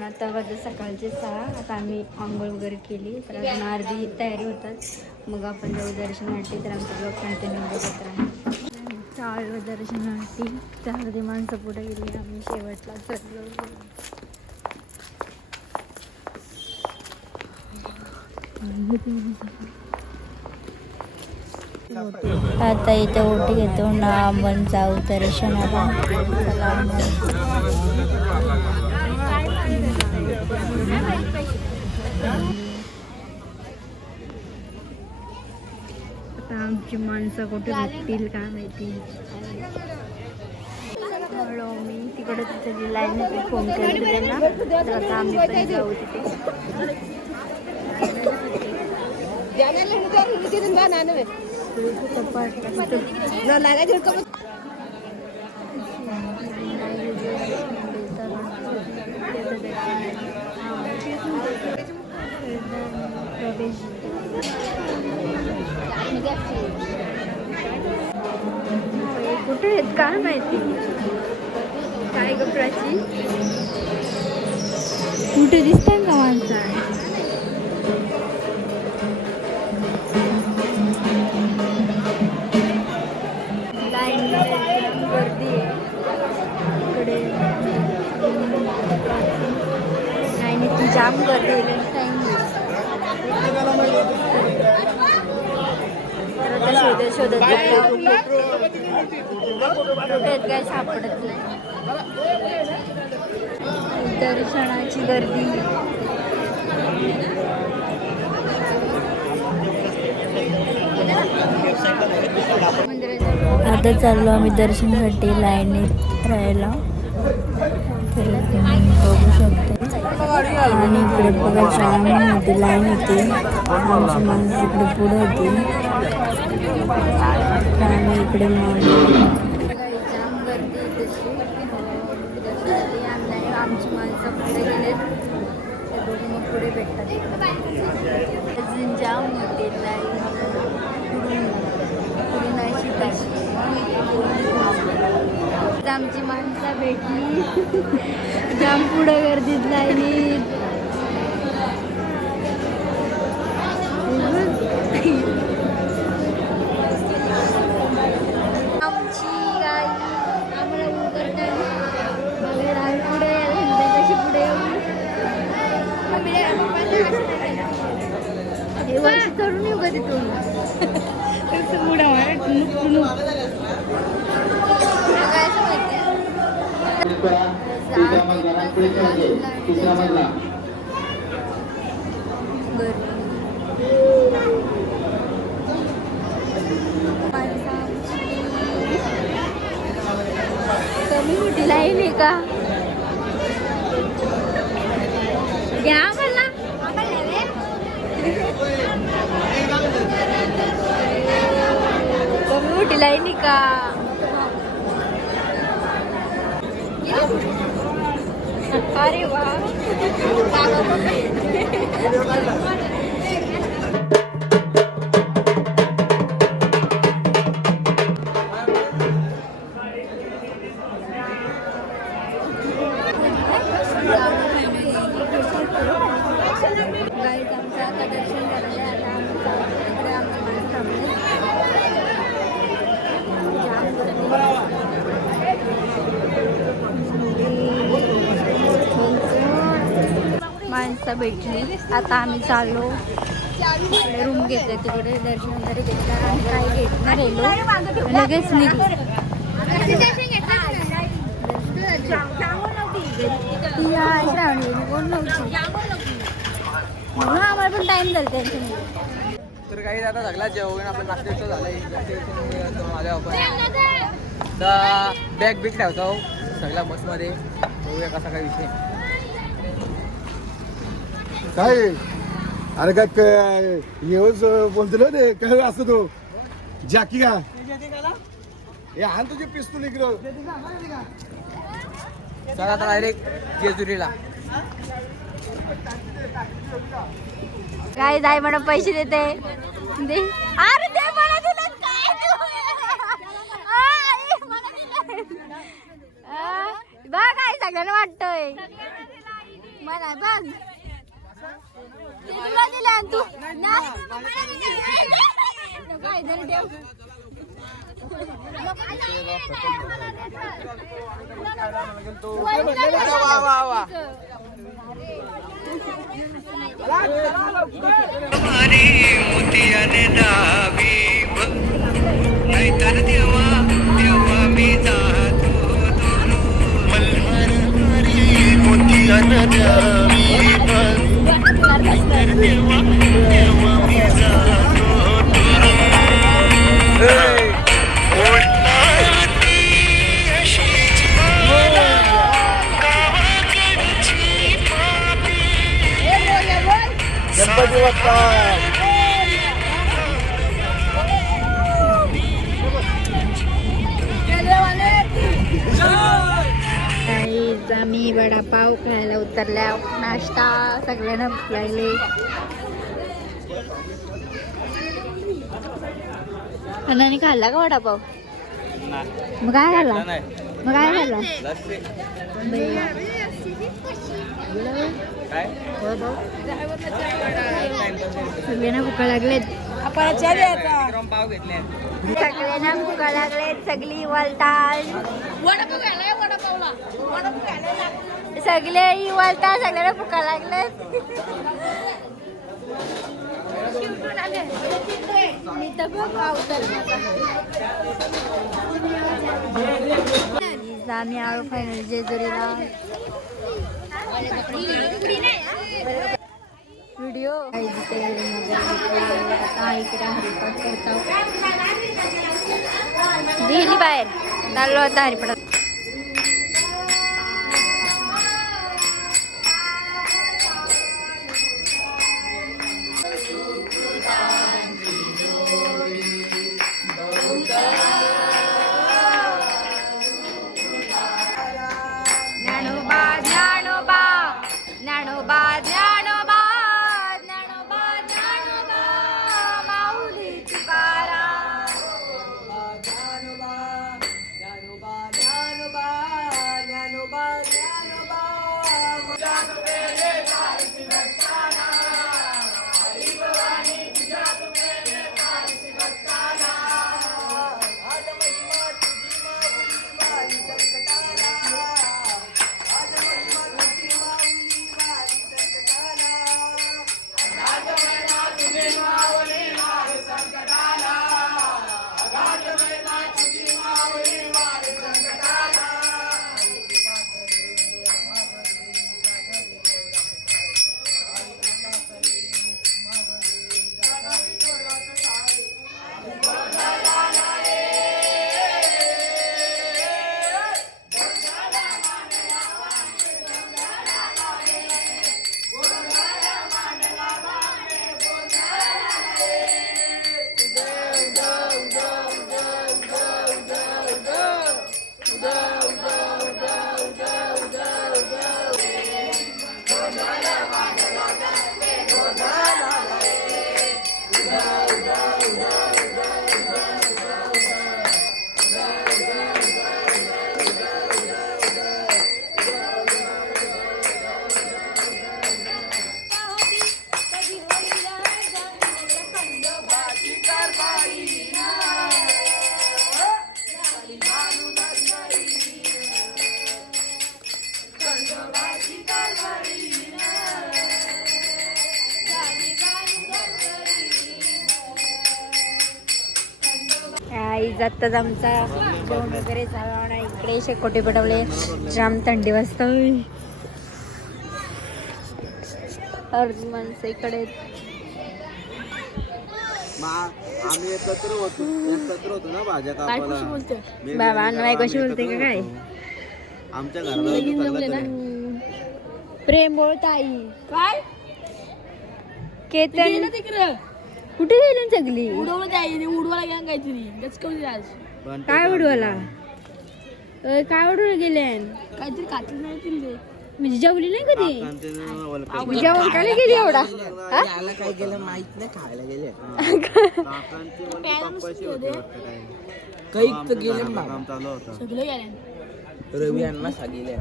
कारण आता वाजता सकाळचे 6. आता आम्ही आंघोळ वगैरे केली तर अजून अर्धी तयारी होतात. मग आपण जाऊ दर्शनासाठी. तर आमचा ब्लॉग कंटिन्यू बघत राहा. चालू दर्शनासाठी तर अर्धी माणसं पुढे गेली. आम्ही शेवटला चढलो. आता इथे ओटी घेतो ना. आपण जाऊ दर्शनाला. आता आमची माणसं कुठे भेटतील काय माहिती. मी तिकडे तिथे लाईन फोन केला त्यांना. तर आता आम्ही पण जाऊ तिथे. कुठे आहेत काय माहिती. काय ग प्राची कुठे दिसतंय का माणसं. गर्दी आहे इकडे. लाईनीत जाम गर्दी आहे. शोधत काय सापडत नाही. दर्शनाची गर्दी. आता चाललो आम्ही दर्शनासाठी लाईनीत राहायला. तर बघू शकतो. आणि इकडे बघा जाम मोठी लाईन होती. आमची माणसं इकडे पुढे होती. आम्ही इकडे जाम गर्दी तशी. आमची माणसं पुढे गेले. मग पुढे भेटतात. अजून जाम मोठी लाईन. आमची माणसं भेटली. जाम पुढं गर्दीत लाईनीत. आमची गाई आम्हाला उतरतात. पुढे कशी पुढे वर्ष करून येऊ का तिथून. कमी मोठी लाईन आहे का. घ्या मला. कमी मोठी लाईन आहे का. अरे वा. गाईत आमचं आता दर्शन झालेलं आहे. आता इकडे आमची माणसं थांबली. माणसं भेटली. आता आम्ही चाललो. रूम घेतले तिकडे दर्शन वगैरे घेतलं आणि काही घेतलं रेलो लगेच निघलो. श्रावणी कोण नव्हती म्हणून आम्हाला पण टाइम झाला त्यांच्यामुळे. तर काही आता सगळा जेवण आपण नाश्त्याचं झालंय. माझ्या तर बॅग बिग ठेवतो सगळ्या बसमध्ये. बघूया कसा काय विषय काय. अरे काय येऊच बोलतो ते काय असतो तो जॅकी का हे आण तुझे पिस्तूल इकडं. चला आता डायरेक्ट जेजुरीला. काय जाय म्हणा पैसे देते. अरे दे मला दिलं काय. बघ काय सगळ्यांना वाटतंय. मला बघ तुला दिला तू काहीतरी ठेव मोतियाने दावी नाहीतर देवा देवा मी जातो मल्हारी मोतियाने द्यावी नाहीतर देवा देवा मी जातो गणपती बाप्पा आम्ही वडापाव खायला उतरल्या नाश्ता सगळ्यांना लागले अण्णांनी खाल्ला का वडापाव मग काय खाल्ला मग काय खाल्ला सगळ्यांना भुका लागलेत पाव घेतले सगळ्यांना भुका लागलेत सगळी वलतात सगळे वलतात सगळ्यांना भुका लागलेत आम्ही आळू फायनल जेजुरीला व्हिडिओ आता इकडे हरिपाठ करतो गेली बाहेर चाललो आता हरिपाठात ज्ञानोबा ज्ञानोबा ज्ञानोबा ज्ञानोबा ज्ञानोबा ज्ञानोबा माऊली तुकाराम जाताच आमचा जेवण वगैरे झाला आणि इकडे शेकोटी पेटवले जाम थंडी वाजता अर्धी माणसं इकडे आम्ही एकत्र होतो ना भाज्या कापायला बाबा नाही कशी बोलते का काय आमच्या घराला प्रेम बोलता आई काय केतन कुठे गेली सगळी उडवायला गेला काहीतरी काय उडवायला काय उडवायला गेले काहीतरी कातलं नाही तिला म्हणजे जेवली नाही कधी जेवण काय गेली एवढा काय गेलं माहित नाही खायला गेले काही गेले काम चालू होतं सगळे गेले रवी यांना सांगितले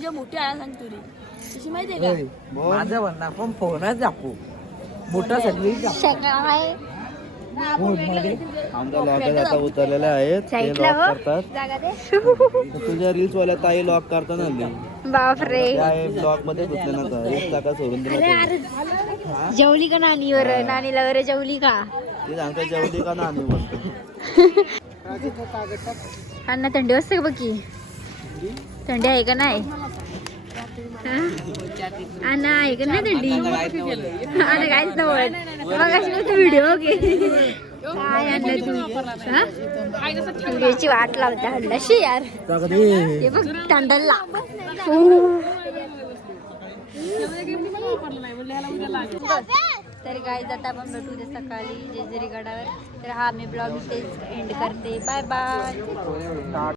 तुझ्या मोठी आया सांग तुरी तशी माहितीये का माझं म्हणणं आपण फोनच दाखवू मोठा सगळी काय आमच्या लॉकच आता उतरलेले आहेत ते साईडला लॉक हो करतात जागा दे तुझ्या रील्स वाल्या ताई लॉक करताना बापरे ब्लॉक मध्ये घुसले ना तर एक टाका सोडून दिला अरे अरे जेवली का नानीवर नानीला वगैरे जेवली का ती सांगता जेवली का ना आम्ही बोलतो अण्णा थंडी वाजते का बघी थंडी आहे का नाही अण्णा आहे का नाही थंडी अण्णा काहीच नव्हत मग अशी फक्त व्हिडिओ घे काय अण्णा तू व्हिडिओची वाट लावते हल्लाशी यार हे बघ थंडला तर काय जाता आपण भेटू उद्या सकाळी जेजुरी गडावर तर हा मी ब्लॉग इथेच एंड करते बाय बाय